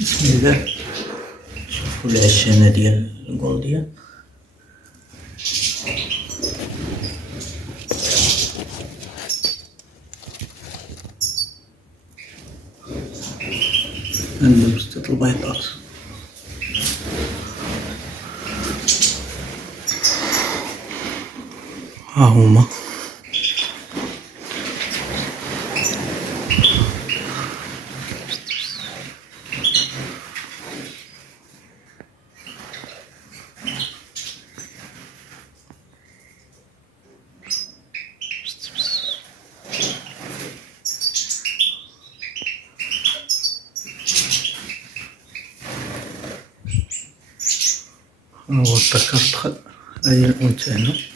بسم الله. شوفوا العشانة ديال الكولديان. عندهم ستة البيضات. ها هما. ها هو الذكر دخل، هادي الأنثى هنا.